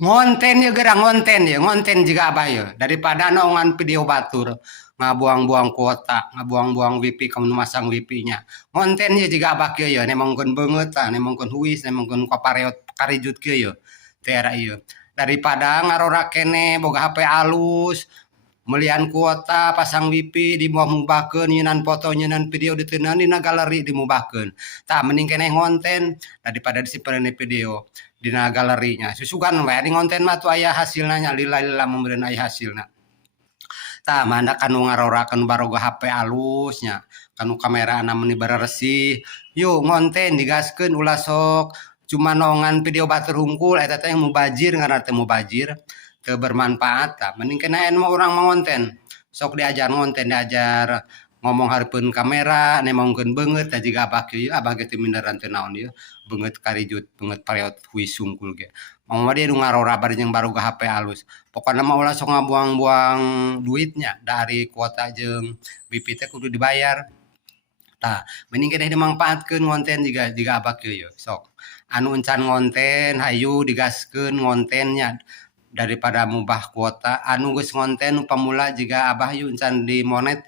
Ngonten ya gerang ngonten juga abah ya daripada nongan video batur ngabuang-buang kuota ngabuang-buang wifi kamu masang wifi-nya ngonten ya juga abah kieu ya nemongkeun beungeut tah nemongkeun huis nemongkeun kapareot karijut kieu ya tera ieu daripada ngarora kene boga HP alus melian kuota pasang wifi dimubahkeun nyeunan foto nyeunan video diteunan dina galeri dimubahkeun tah mending keneh ngonten daripada disimpen video dina galerinya susugan we di ngonten mah tuh aya hasilna nya lila-lila membeureun aya hasilna tah manda kanu ngarorakeun baroga HP alusnya kanu kamerana meuni bararesih yuk ngonten digaskeun ulah sok cuma nongan video batur hungkul eta teh mubazir ngaranna teh mubazir teu bermanfaat tah mending kena mah urang ngonten sok diajar ngonten diajar ngomong hareupeun kamera nemongkeun beungeut tah jiga abah kieu abah ge teu minderan teu naon ieu beungeut karijut beungeut pareot huis sungkul ge mama dia nu ngarora bari jeung baruga HP alus pokona mah ulah sok ngabuang-buang duitnya dari kuota jeung wifi teh kudu dibayar tah mending keneh dimangpaatkeun ngonten jiga abah kieu sok anu encan ngonten hayu digaskeun ngontennya daripada mubah kuota anu geus ngonten pamula jiga abah yu encan dimonet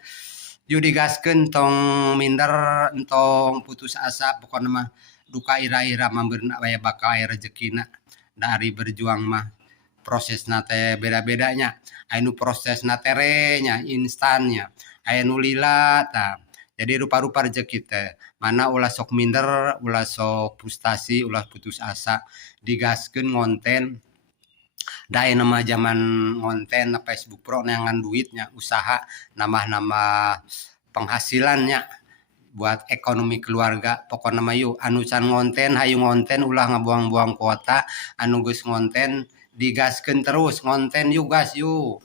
yu digaskeun tong minder entong putus asa pokona mah duka ira-ira mambeurna aya bakal aya rezekina dari berjuang mah prosesna teh beda-bedanya aya nu prosesna tere nya instannya aya nu lila tah jadi rupa-rupa rezeki teh mana ulah sok minder ulah sok frustasi ulah putus asa digaskeun ngonten da nama zaman ngonten Facebook Pro neangan duitnya usaha nambah-nambah penghasilannya buat ekonomi keluarga pokoknya mah yuk anu can ngonten hayu ngonten ulah ngabuang-buang kuota anu geus ngonten digaskeun terus ngonten yuk gas yuk